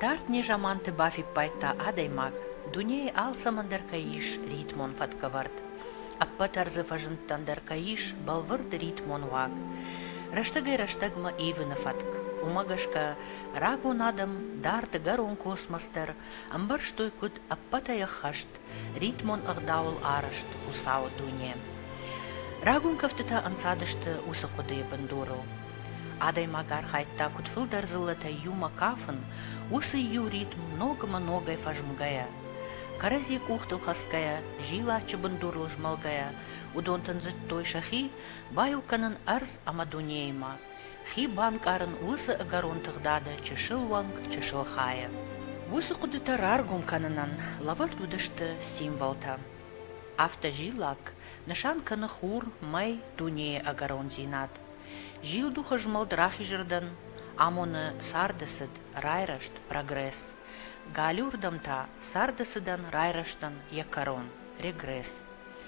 Дарт не жаманты бафи пайта адаймаг, дуней алсамандер каиш ритмон фаткаварт. Аппатарзы фажынттандер каиш балвырд ритмон ваг. Раштагма ивына фатк. Умагашка рагу надам дарты гарон космостер, амбар штой куд аппатая хашт, ритмон ағдаул арашт хусау дуне. Рагун кафтыта ансадышты усы кудыя бандурыл. Адай магар хайтта кутфыл дарзылата юма кафын, усы ю ритм много-многое фажмгая. Карази кухтыл хаская, жила чабандурл жмалгая, удонтан той шахи, баю канын арс амадунейма. Хи банкарын усы агаронтық дады, чешыл ванг, чешыл хая. Усы кудыта раргум канынан, лавар дудышты символта. Авто жилак, нышан каны хур, май, дунее агарон зинат. Жил духа жмалдрахи жырдан, амоны сардысыд, райрашт, прогресс. Галюрдамта сардысыдан райраштан якарон, регресс.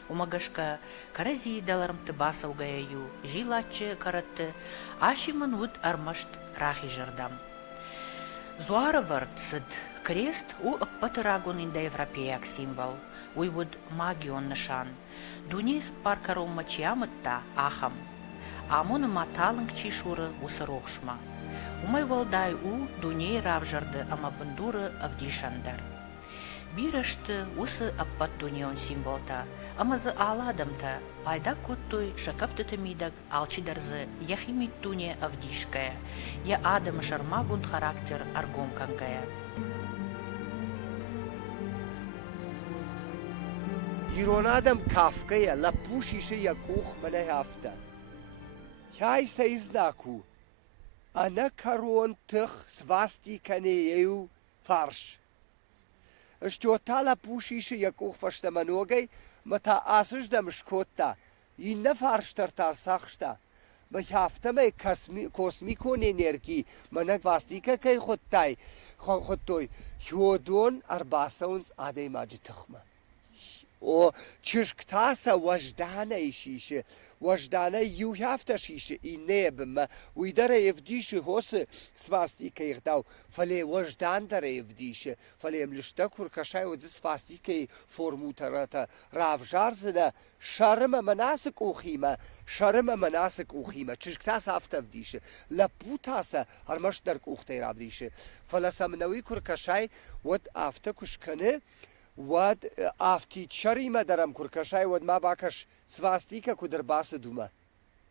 Умагашка карази даларымты басаугаяю, жилачы каратты, ашимын уд армашт рахи жырдам. Зуаравард сыд, крест у аппатырагон инда европеяк символ, уйвуд магион нышан. Дунис паркаром мачиамытта ахам. Амоны маталынг чишуры усырокшма. Умай валдай у дуней равжарды амабындуры авдишандар. Бирашты усы аппат дунион символта, амазы аладамта пайда куттой шакафтыты мидаг алчидарзы яхимит дуне авдишкая, я адам жармагун характер аргом кангая. Иронадам кафкая лапушише якух мене хафта. Яй знаку. Ана карон тых свастиканею фарш. Что тала пушише якух фаштаманогай, мата асыждам шкотта. Инна фарштартар сахшта. Махафтамай космикон энергии, мана свастика кай хоттай. Хоттой. Хёдон арбасаунс адей маджитахма. О чишктаса вождана ишише, вождана юхафта шише и небма, уидара евдише хосы свастика их дал, фале вождандара евдише, фале млишта куркашай вот свастика форму тарата, равжарзена, шарма манасик ухима, чишктаса афта вдише, лапутаса армашдарк ухтай равдише, фала самнауи куркашай вот афта кушкане, واد آفتی چری ما درم کرکشای واد ما باکش سواستیکا کدر باس دوما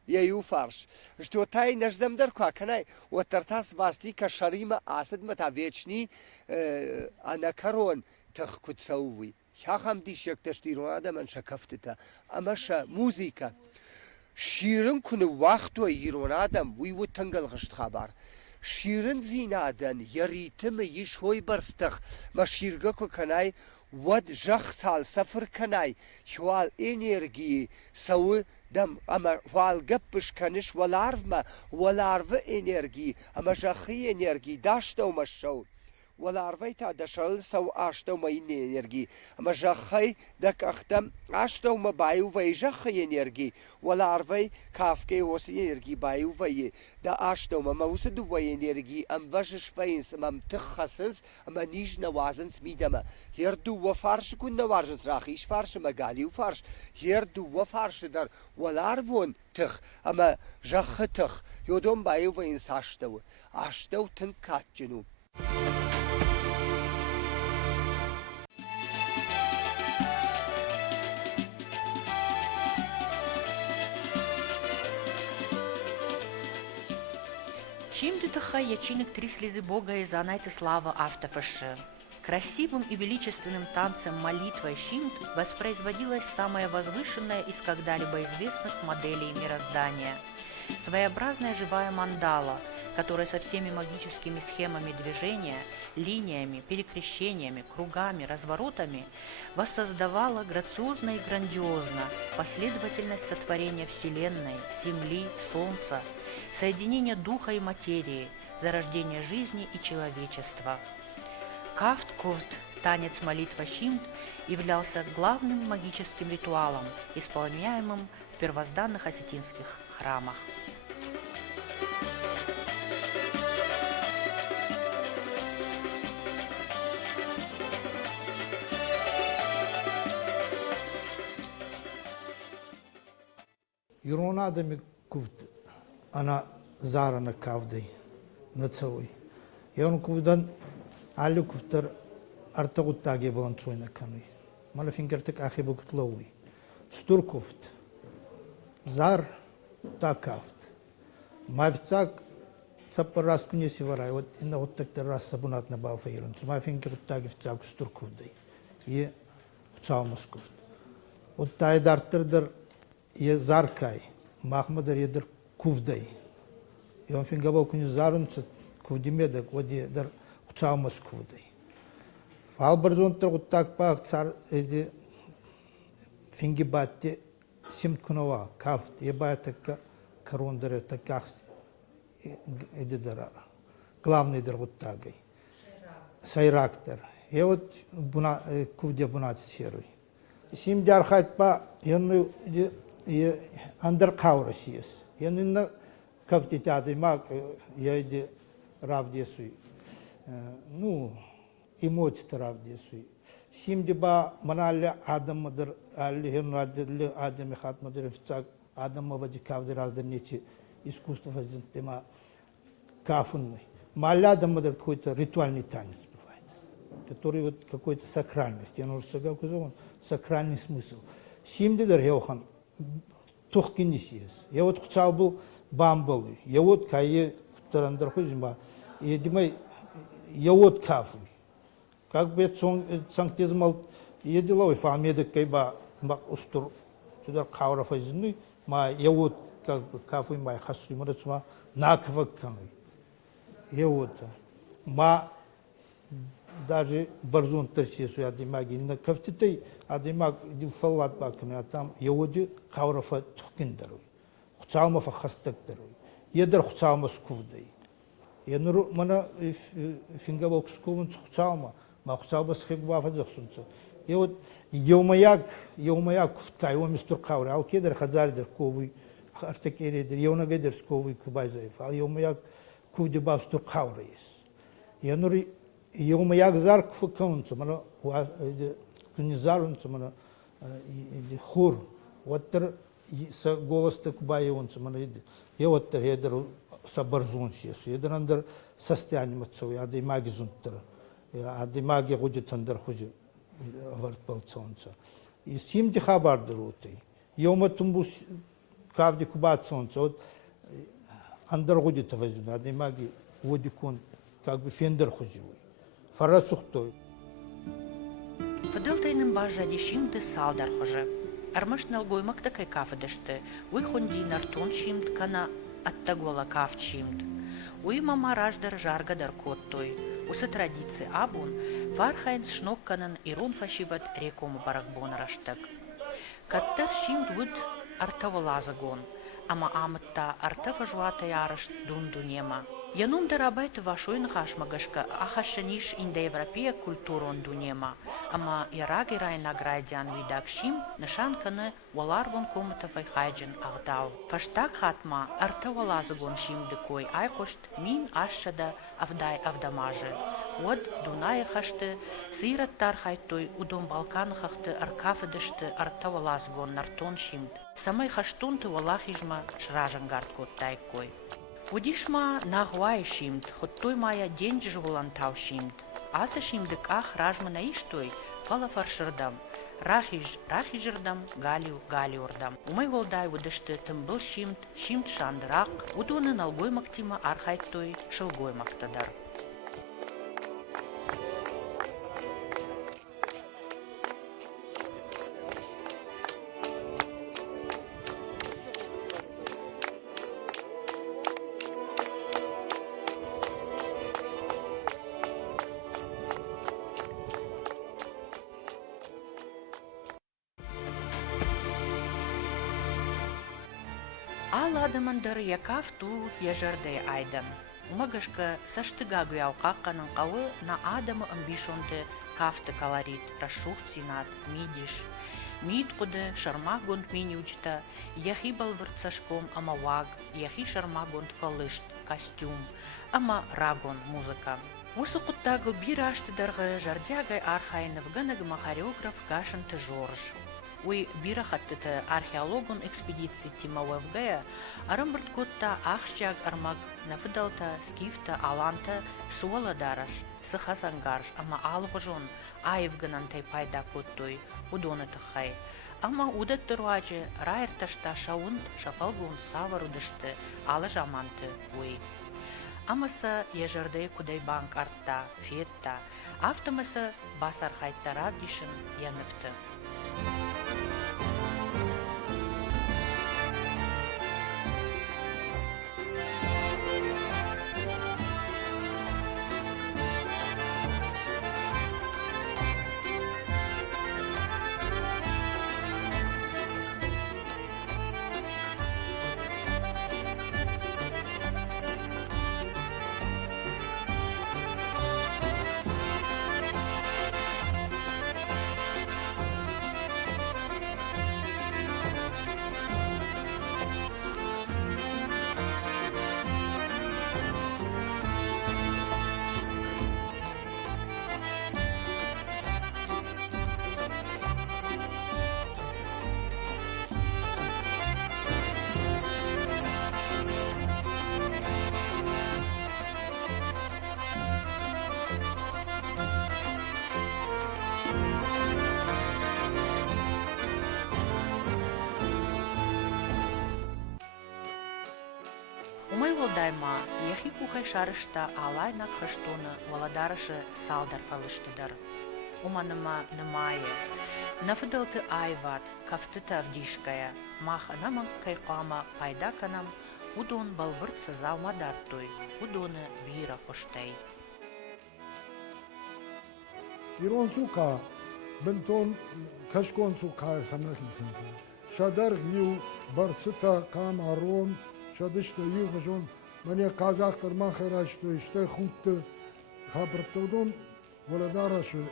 یو فرش شتو تای نجدم در که کنای و ترتا سواستیکا شری ما آسد متا ویچنی انا کرون تخ کد سووی خم دیش یک تشتیرون آدم من شکفت تا اما شا موزیکا شیرن کنه وقت و ایرون آدم وی و تنگل غشت خبر شیرن زینادن یریتم یش هوی برستخ ما شیرگا که کنای ود جخ سال سفر کنای حوال انرژی سو دم اما حوال گپش کنش ولارو انرژی اما جخی انرژی داشته و مشو ولارو تا دشل سو آشته و مین انرژی اما جخی دک اختم آشته و مبایو وی جخی انرژی ولارو کافکه وسی انرژی بایو وی دا آشته و موس دو وی انرژی ام وجش فینس ام تخصص اما نیج نوازنس میدم هر دو و فارش کن نوازنس راخیش فارش مگالی و فارش هر دو و فارش در ولاروون تخ اما جخ تخ یودم بایو وی انس آشته و تن کات جنوب Чем дытыха ячинок три слезы Бога и занайты слава автофаши. Красивым и величественным танцем молитва Щимт воспроизводилась самая возвышенная из когда-либо известных моделей мироздания. Своеобразная живая мандала, которая со всеми магическими схемами движения, линиями, перекрещениями, кругами, разворотами воссоздавала грациозно и грандиозно последовательность сотворения Вселенной, Земли, Солнца, соединения духа и материи, зарождения жизни и человечества. Кафт-курт, танец молитва Щимт, являлся главным магическим ритуалом, исполняемым в первозданных осетинских храмах. Юрон Адами куфт она зарана кавдой нацауи. И он куфдан алю куфтар артагуттаги балан цойна кануи. Мала фингертек ахи буктлауи. Стур куфт. Зар та кафт. Мавцак цаппа раз кунеси варай. Вот инна вот так раз сабунат на балфаирун. Ма фингертаги вцак стур куфдай. И вцау маскуфт. Вот тай дартырдыр и заркай. Махмадар едер куфдай. И он фингабал куни зарунца куфдимедак води дар вцау маскуфдай. Фалбарзонтар вот так пак цар эди финги батти симт кунова кафт ебаятака корондаре таках эди дара главный дар вот тагай сайрактер. И вот буна куфде бунат серуй. Сим дар хатпа яну и андер каурасиес. Яну на кафти тяды мак я иди равдесуй. Ну эмоции равдесуй. Сим деба маналля адам мадр алли хен радли адам хат мадр фцак адам мавади кавди раздар нечи искусство фазин тема кафунный. Маля адам мадр какой-то ритуальный танец бывает, который вот какой-то сакральность. Я уже сказал, сакральный смысл. Сим дедар хеохан тухкинисиес. Я вот хотел был бамбалы. Я вот кае тарандар хозима. Я думаю, я вот кафуй. Как бы санктизмал еделовый фамедек кайба мак устур сюда каура фазинуй ма я вот как бы кафуй май хасуй мрацма наквак камы. Я вот ма даже барзун терсису адимаги на кафтитай адимаг ди фаллат бакны а там я вот каура фа тухкиндаруй. Хуцалма фа хастактаруй. Едер хуцалма скувдай. Я нуру мана фингабок скувун хуцалма махсабас хигба фазахсунца. И вот еумаяк куфткай, его мистер Каури, алкедер хазардер ковый, артекередер, еунагедер сковый кубайзаев, а еумаяк кувдеба стур Каури есть. Я нури еумаяк зар куфкаунца, мана кунизарунца, мана хур, вот тер са голос-то кубайевунца, мана я вот тер едер сабарзун сиес, едер андер состояние мацовый, ады магизунтер. А димаги будет андер хузи аварт полцонца. И сим ди хабар дерутый. Йома тумбус кавди кубат солнца. Вот андер будет возьмет. А димаги водикон как бы фендер хузивый. Фарасухтой. Фадылтайным бажа дешимды салдар хожа. Армаш налгоймак такай кафедеште. Уй хонди нартон шимд кана аттагола каф шимд. Уй мама раждар жаргадар коттой. Усы традиции абун фархайнс шнокканын ирун фашиват рекому баракбон раштак. Каттар шимд вуд артаволазагон, ама амытта артава жуата ярыш дун-дунема. Янум дарабайт вашойн хашмагашка ахашаниш инда европея культурон дунема, ама яраги рай наградян видак шим нышанканы валарвон комыта файхайджин агдау. Фаштак хатма артаволазагон шим декой айкошт мин ашшада авдай авдамажы. Вот Дунай хашты сыйраттар хайтой удом Балкан хахты аркафедышты артаволазгон нартон шимд. Самай хаштунты валахижма шражангард кот тайкой. Удишма нагвай шимд, хоттой мая деньж волантау шимд. Аса шимдык ах ражма наиштой, фала фаршырдам. Рахижырдам, галиурдам. Умай волдай удышты тымбыл шимд шандрак, удоны налгой мактима архайтой шылгой мактадар. Аладымандар якав ту ежердей айдан. Умагашка саштыгагу яукакканын кавы на адамы амбишонды кафты каларит, рашух цинат, мидиш. Мид куды шармагонд мини учта, яхи балвырт сашком ама ваг, яхи шармагонд фалышт, костюм, ама рагон музыка. Осы құттагыл бір аштыдарға жардягай архайнов гынагыма хореограф Гашынты Жорж. уй бира хаттыты археологун экспедиции тима вевгая, арымбырт котта ахщаг армаг нафыдалта, скифта, аланта, суала дараш, сыхасангарш, ама алғыжон, айвганантай пайда коттой, удоны тахай. Ама удат дырвачы райырташта шаунд шафалгун саварудышты, алы жаманты уй. Амаса ежырды кудай банк артта, фетта, автомаса басар хайттарав дишін яныфты. Умай волдайма, ехи кухай шарышта алай на храштона володарышы салдар фалыштыдар. Уманыма нымае. Нафыдалты айват, кафтыта авдишкая, маха наман кайқама пайда канам, удон балвырт саза умадартой, удоны бира хоштей. Ирон сука, бентон кашкон сука самахисен. Шадар ю барсыта кам арон, шадышта ю гажон, мне казахтар махарашты, что хутты хабртудон, володараши.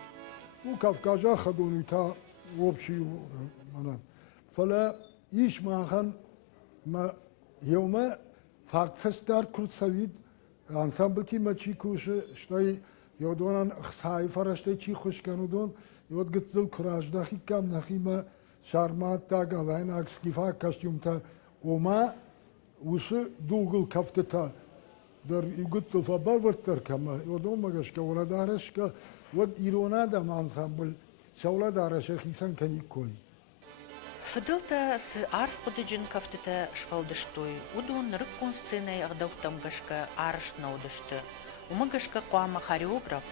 У Кавказа ходон ута общий манан. Фала иш махан ма йома факт старт курсавид ансамбл ки мачи куше, что یادوان خسای فرشته چی خوش کنودون یاد گذل کراج داخی کم نخیما شرمات تا گلاین اکسکیفا کاستیوم تا اوما وسه دوغل کفته تا در گذل فبار ورتر کما یادوم مگش که ولا دارش که ود ایرونا دم انسامبل شولا دارش خیسان کنی کوی Фыдылта сы арф подыджин кафтыта швалдыштой, удон рыккон сценой агдауктам гашка арыш наудышты. Умыгашка куама хореограф,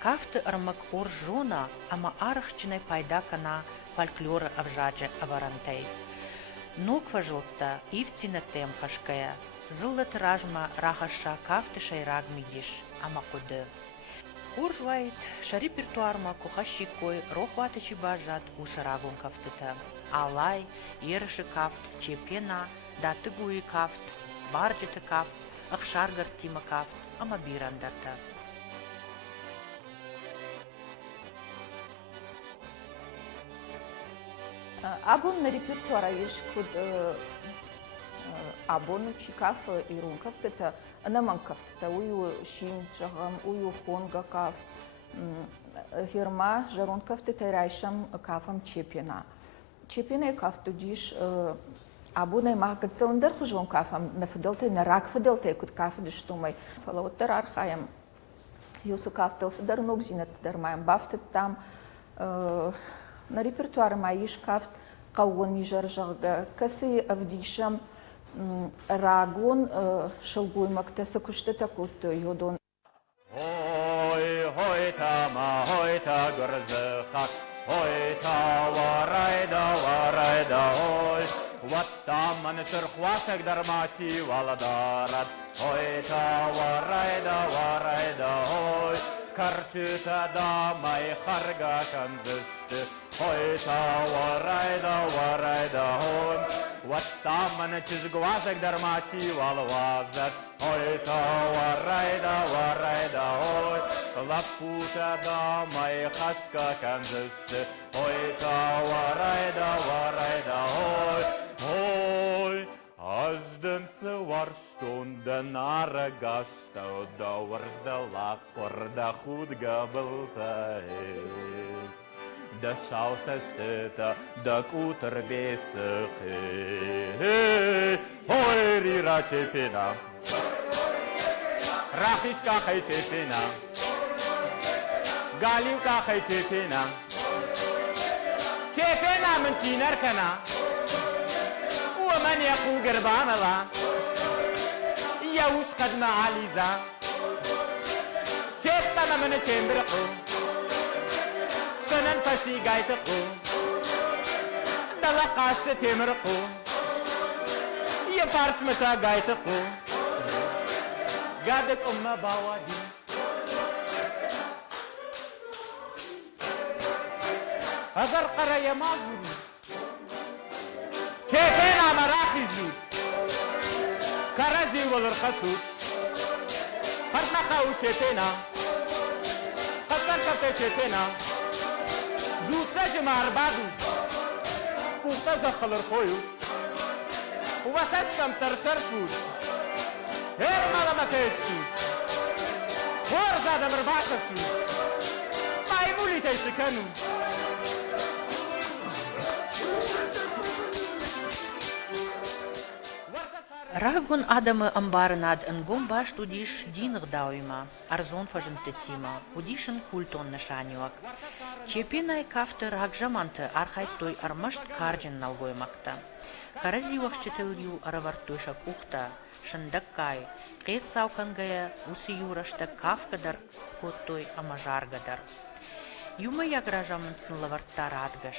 кафты армак ор жона, ама арыхчиной пайда кана фольклора авжаджа аварантей. Ноква жылтта ивцина тем хашкая, зылда тиражма рахаша кафты шайраг мидиш, ама куды. Уржвайт, шари репертуарма кухащикой рохватычи бажат усарагун кафтыта. Алай, ерыши кафт, чепена, датыгуи кафт, барджеты кафт, ахшаргар тима кафт, ама бирандата. Абон на репертуара еш куд абон чикаф ирун кафтета анаман кафтета ую шин жагам ую хонга каф фирма жарон кафтета райшам кафам чепена чепена кафту диш абуна мага цилиндр хужон кафам на фиделте на рак фиделте куд каф диштумай фалоттер архаям юсу кафтел сидарнук зинат дармаем бафтет там на репертуар маиш кафт каугон нижаржага каси авдишам рагон шылгуй мактаса куштата кут йодон Ой, ой, тама, ой, та горзыхак, ой, та варайда, ой, вот там манысыр хвасак дармати валадарат, ой, та варайда, ой, карчыта дамай харга канзышты, ой, та варайда, ой, вот там манысыр хвасак дармати валадарат, ой, та варайда, ой, лапута дамай хаска канзышты, ой, та варайда, ой, аздын сывар штундын арыгашта, дауырзда лаққырда худга былтай. de sauce stătă, de cutăr besăcă. Hoi, rira cepina, rafișca hai cepina, galiuca hai cepina, cepina mântinăr căna, ومن يقو قربان الله يوش قد ما عليزا شيطنا من تمرقو سنن فسي قايتقو دلا قاسة تمرقو يفارس متى قايتقو قادت أمه باوادي هذا قرية ما زود شيخنا مراخي زود كرزي والرخصود خرنا خاو شيخنا خسر كفت شيخنا زود سجم أربادو كوفتا زخل الخويو وبسسكم ترسر فود هير مالا ما تيسود هور زادة مرباكة سود ما يبولي تيسكنو Ragun adamı ambarnad în gomba studiș din gdauima, arzon fajântețima, udişin kulton nășaniuac. Cepinai kaftă ragjamantă arhaitoi armașt kargin nalgoimakta. Karaziuax cetiliu aravartușa kuhta, шындаккай, қет саукангая усы юрашта кавкадар коттой амажаргадар. Юма ягражамын сынлаварттар адгаш.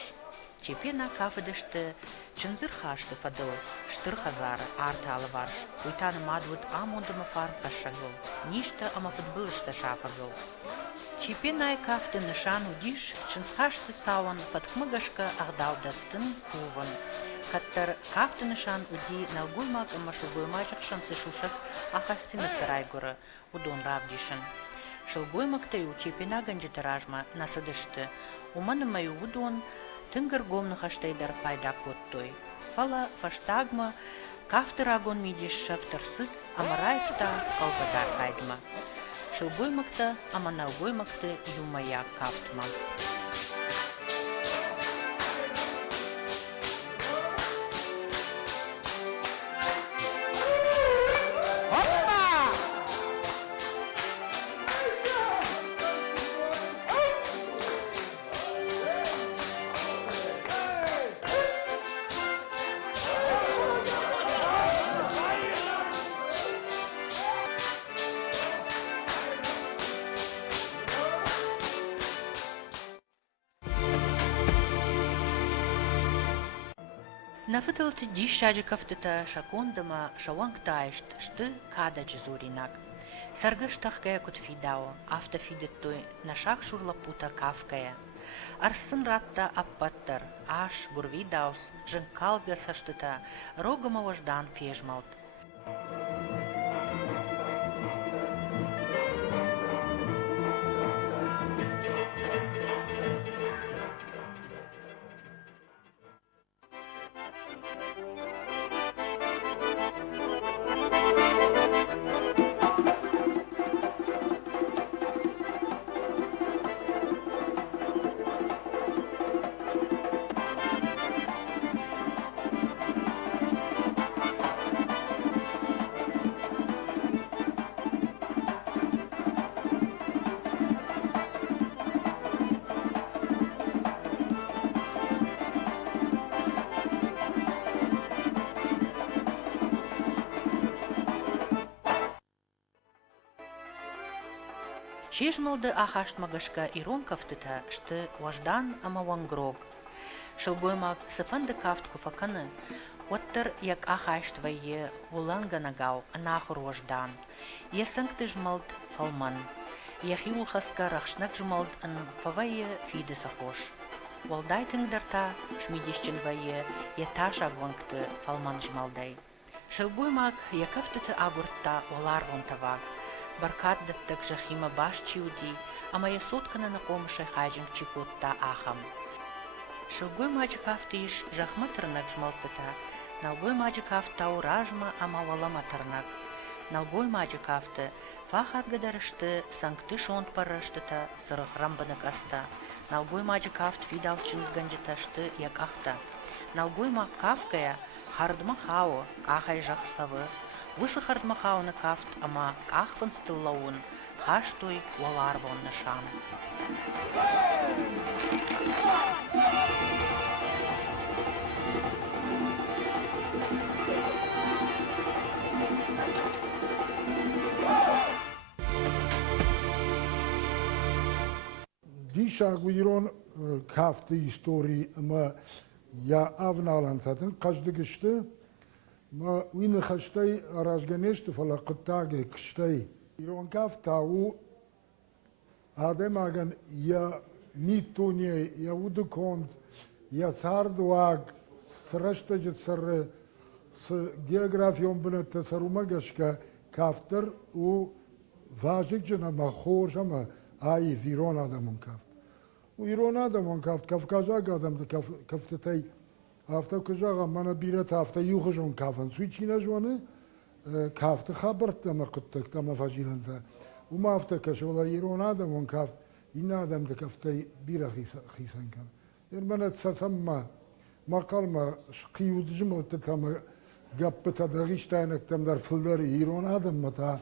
Чепена кафедышты чынзыр хашты фадыл, штыр хазар арталы варш, уйтаны мадвуд амондыма фар хашагыл, ништа ама футбылышта шафагыл. Чепенай кафты нышан удиш, чынсхашты сауан падхмыгашка ағдаудаттын куван. Каттар кафты нышан уди налгуймак ама шылгуймачак шамсы шушак ахастины тарайгуры, удон равдишын. Шылгуймактай у чепена ганджитаражма насыдышты, уманы маю удон, Тынгыр гомны хаштайдар пайда коттой. Фала фаштагма, кафтырагон мидиш шафтарсык, амарайфта калзадар кайдма. Шылгоймакта, аманалгоймакта юмая кафтма. Нафытылты диш шаджикафтыта шакондама шавангтайшт шты кадач зуринак. Саргыштахкая кутфидао, автофидеттой нашак шурлапута кавкая. Арсын ратта аппаттар, аш гурвидаус, жынкалга саштыта, рогама важдан фежмалт. Чежмалды ахаштмагашка иронкафтыта, шты важдан ама вангрог. Шылгоймак сыфанды кафт куфаканы, оттыр як ахаштвайе уланганагау анахур важдан. Есанкты жмалд фалман. Яхиулхаска рахшнак жмалд ан фавайе фиды сахош. Валдайтынгдарта шмидищенвайе еташа гвангты фалман жмалдай. Шылгоймак якафтыты агурта оларвонтавак. Баркат даттак жахима баш чиуди, ама я соткана на комыше хайджинг чикотта ахам. Шылгой маджикафтыш жахма тырнак жмалтыта, налгой маджикафта уражма ама валама тырнак. налгой маджи кафты, фахат гадарышты, санкты шонт параштыта, сырых рамбаны каста, налгой маджи кафт фидалчин ганджиташты як ахта. Налгой ма кафкая, хардма хао, кахай жахсавы, высы хардма хао на кафт, ама кахван стыллаун, хаштой валарвон нышан. Dişa Iron kaftı istori ama ya avnalan zaten kaçtı geçti. Ma uyne kaçtı arazganesti falan kıttage kaçtı. Iron kafta o ademagan ya nitunye ya udukond ya sarduag sırıştıcı sırrı geografiyon buna tasarruma geçke kaftır o vajikçe ama hoş ama ay Iron adamın kaft. Iron adamın kaft Kafkazak adamdı kaftetay hafta kuzağa mana biret hafta yuğuşun kafan suçina jonu kafte habert ama kuttuk ama fazilanta. Uma hafta kaşola Iron adamın kaft inna adam da kaftay bira khisan kan. Ermana tsasamma makalma qiyudjum oltama gappeta dagistaynak tamdar fullar Iron adam mata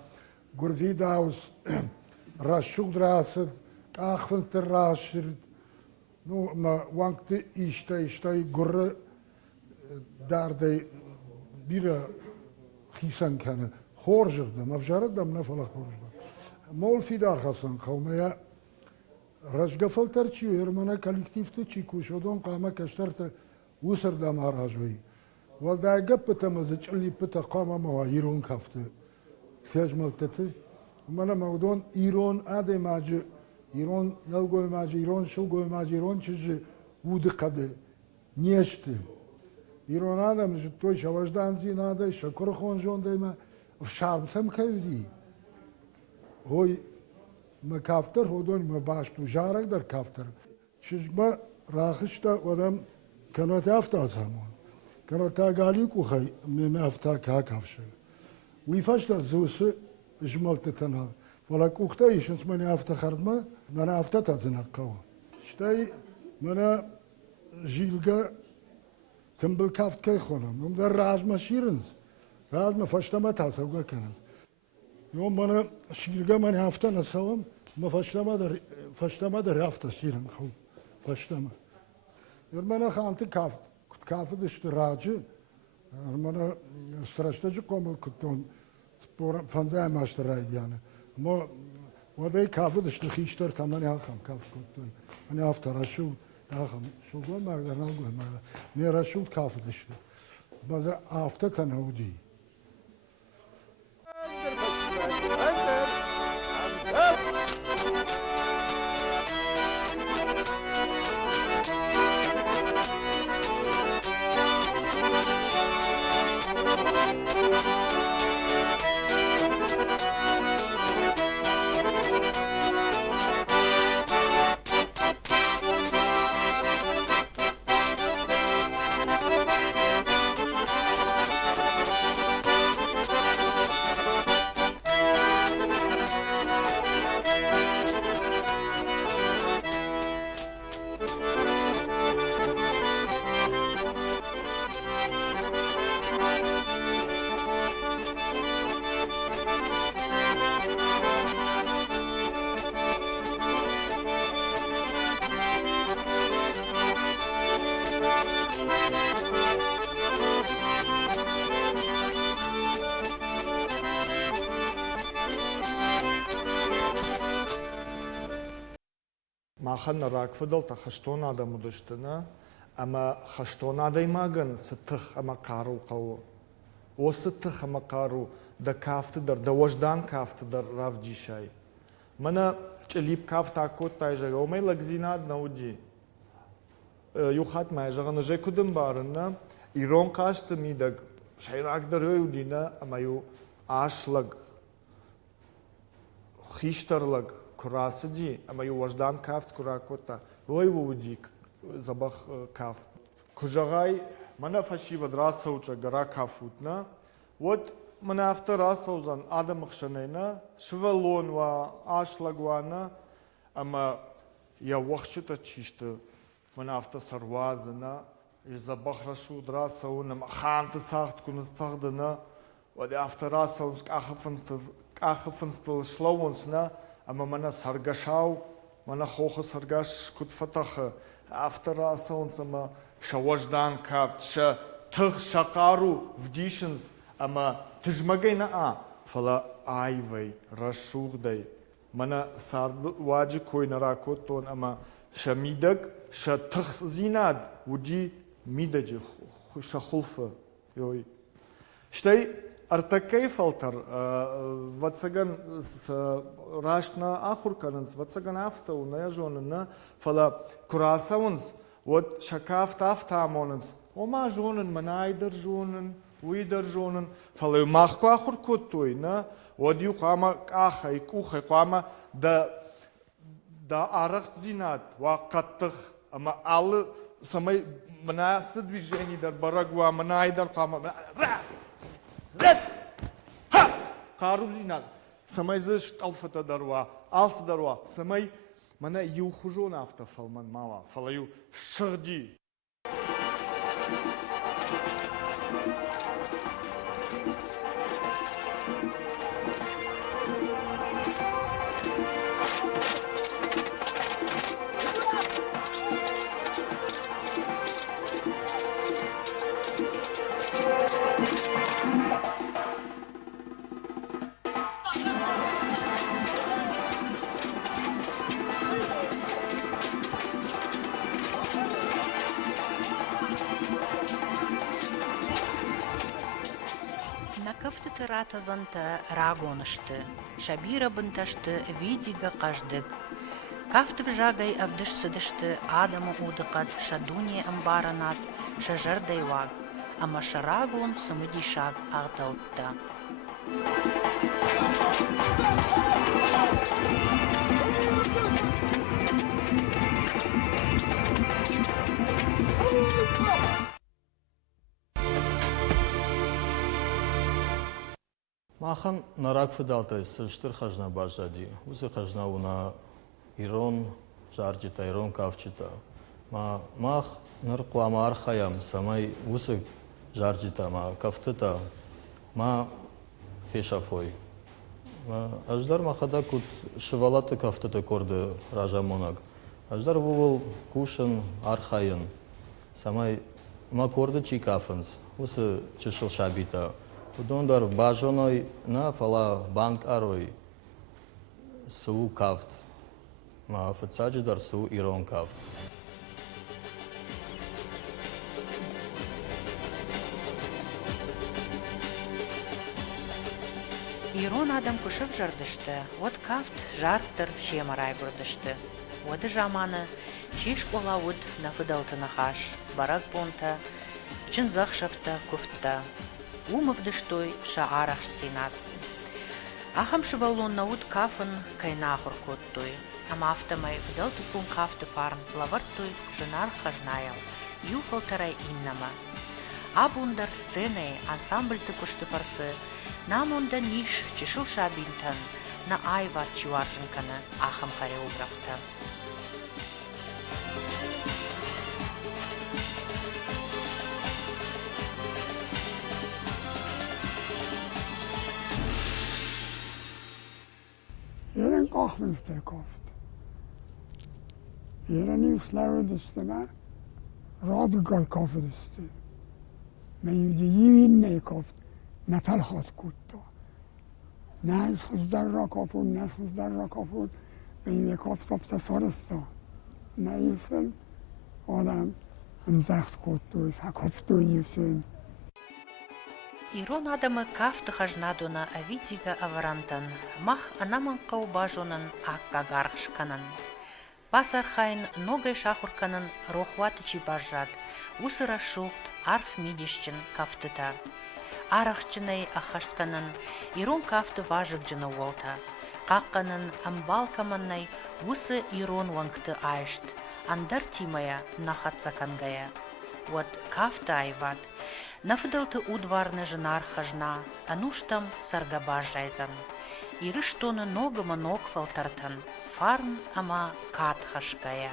gurzidaus Raşuk drasıd, ahvın terraşır, no ma wankte işte gurre darda bira khisan kana horjurda mavjaradam nafala horjda. Mol fidar hasan qawmaya rajgafal terçi Ermana kolektifte çikuşodon qama kaştarta usırda marajvi. Valda gappeta mazçli peta qama mawirun kafte. Fejmaltete Mana mavdon Iron ademacı, Iron nalgoymacı, Iron şulgoymacı, Iron çizgi udıkadı, niyesti. Iron adamcı toy şavaşdan zinadı, şakır khonjon deyme, şarmsam kaydi. Hoy me kaftar hodon me baştu jarak der kaftar. Çizma rahışta adam kanat hafta zaman. Kanata gali ku khay me hafta ka kafşı. Uyfaşta zusu جمالت تنها ولا كوختايش انت ماني عرفت خردمه مانا عرفت تنقوا شتاي مانا جيلقا تنبل كافت كي خونم نوم در رازما شيرنز رازما فاشتما تاسوغا كانت يوم مانا شيلقا ماني عرفت نسوم ما فاشتما در عرفت شيرن خو فاشتما مانا خانت كافت كنت كافت اشتراجي مانا استراشتاجي قومل كنتون van zijn maatschappij yani. Maar wat ik kaf dus de gisteren kan men gaan kaf komt. En je heeft daar zo gaan zo goed maar dan ook maar meer zo kaf dus. Maar de after dan hoe die. Махана ракфыдал та хаштон адаму дыштына, ама хаштон адаймаган сытых ама кару кау. О сытых ама кару да кафтыдар, да вождан кафтыдар равджишай. Мана чилип кафта кот тайжага, омай лагзинад науди. Юхат майжага нажай кудым барына, Ирон кашты мидаг, шайрагдар өйудина, ама ю ашлаг, хиштарлаг, Kurasıcı ama yuvajdan kaft kurakota voyvudik zabah kaft kujagay mana fashi vadrasa uça gara kafutna вот Mana aftara sauzan adam xanena, shvalon wa ashlagwana, ama я вахчута чишта, mana afta sarwazana, из-за бахрашу драса унам ханта сахт кунат сахдана, ваде aftara sauz кахафанстал шлауансна, ama mana sargashau, mana hocha sargash kut fatacha, aftara sauz ama shawajdan kaft, sha tch shakaru vdishens, ama tijmagayna fala ayvay rashugday. Mana sardu waji koyna rakoton ama shamidak sha tch zinad wudi midaji sha khulfa yoy. Shtay artakay falter vatsagan rashna akhurkanans vatsagan afta unayajonna fala kurasawns wat shakaf taftamonans oma jonen manaider jonen Уидер жонен, фалай махко ахур коттой, на, одиу кама ахай кухай кама да арах зинат, ва каттах, ама алы самай мнасы движений дар барагва манайдар кама раз, рет, ха, кару зинат, самай заш талфата дарва, алс дарва, самай мана юхужон афта фалман мава, фалаю шарди. Кафтата ратазанта рагонышты, шабира бынташты видига каждык. Кафты вжагай авдыш сыдышты адаму удыкат шадуне амбаранат, шажардай ваг, ама шарагон самыдишаг ағдалтта. Махан наракфы далтай сыштыр хажна бажади. Усы хажна уна ирон жарджита, ирон кавчита. Мах наркуама архаям самай усы жарджита, ма кафтыта, ма фешафой. Аждар махада кут шывалаты кафтыта корды ражамонаг. Аждар вугол кушын архайын. Самай ма корды чикафынс. Усы чышыл шабита. Удондар бажоной на фала банк арой су кафт, ма фацаджидар су ирон кафт. Ирон адам кушып жардышты, от кафт жарттыр шемарай бұрдышты. Оды жаманы шиш ола уд на фыдалтына хаш, барак понта, чынзақ шафта куфтта. Умов дыштой шаарах стенат. Ахам шибалон наут кафан кайнахур коттой. Ама автомай вдалту пун кафты фарм лавартой женар хажнаял. Юфалтарай иннама. Абундар сценой ансамбль тыкушты парсы. Нам онда ниш чешил шабинтан. На айвар чуаржинкана ахам хореографта. Jeden kochmünster kauft. Jeden uslauer disteme radikal kauft ist. Men ju in mig kauft nafal hat kutta. Nas خزدار را کافون ناس خزدار را کافون men ju kauft ofta sarsta. Nej ju آدم هم زخت کتوی فکافتوی юсен. Ирон адамы кафты хажнадуна авидига аварантан, мах анаман каубажонан акка гархшканан. Пасархайн ногай шахурканан рохватычи бажат, усыра шухт арф мидишчин кафтыта. Арахчынай ахаштканан Ирон кафты важык жына волта. Какканан амбалкаманнай усы Ирон вангты айшт, андар тимая нахатсакангая. Вот кафты айват. Нафыдалты удварны жынар хажна, ануштам саргаба жайзан. Ирыштоны ногыма ног фалтартын, фарн ама кат хашкая.